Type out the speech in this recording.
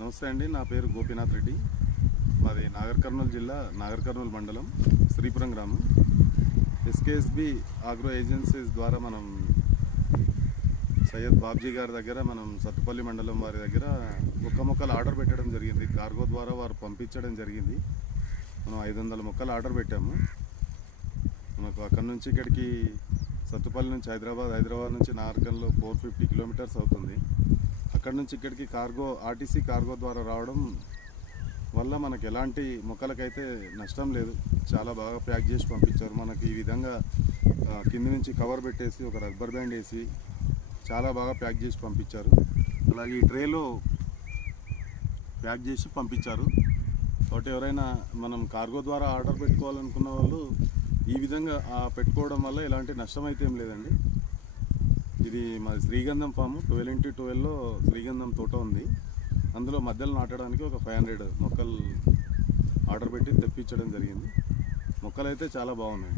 నమస్తే అండి, నా పేరు గోపీనాథ్ రెడ్డి. మాది నాగర్ కర్నూలు జిల్లా, నాగర్ కర్నూలు మండలం, శ్రీపురం గ్రామం. ఎస్కేఎస్బి ఆగ్రో ఏజెన్సీస్ ద్వారా మనం సయ్యద్ బాబ్జీ గారి దగ్గర, మనం సత్తుపల్లి మండలం వారి దగ్గర మొక్కలు ఆర్డర్ పెట్టడం జరిగింది. కార్గో ద్వారా వారు పంపించడం జరిగింది. మనం 500 మొక్కలు ఆర్డర్ పెట్టాము. మనకు అక్కడి నుంచి ఇక్కడికి సత్తుపల్లి నుంచి హైదరాబాద్ నుంచి నాగర్కర్నూలు 450 కిలోమీటర్స్ అవుతుంది. అక్కడి నుంచి ఇక్కడికి ఆర్టీసీ కార్గో ద్వారా రావడం వల్ల మనకు ఎలాంటి మొక్కలకైతే నష్టం లేదు. చాలా బాగా ప్యాక్ చేసి పంపించారు. మనకి ఈ విధంగా కింది నుంచి కవర్ పెట్టేసి ఒక రబ్బర్ బ్యాండ్ వేసి చాలా బాగా ప్యాక్ చేసి పంపించారు. అలాగే ఈ ట్రేలో ప్యాక్ చేసి పంపించారు. కాబట్టి ఎవరైనా మనం కార్గో ద్వారా ఆర్డర్ పెట్టుకోవాలనుకున్న వాళ్ళు ఈ విధంగా పెట్టుకోవడం వల్ల ఎలాంటి నష్టం అయితే ఏం లేదండి. ఇది మాది శ్రీగంధం ఫాము, 12x12లో శ్రీగంధం తోట ఉంది. అందులో మధ్యలో నాటడానికి ఒక 500 మొక్కలు ఆర్డర్ పెట్టి తెప్పించడం జరిగింది. మొక్కలు అయితే చాలా బాగున్నాయి.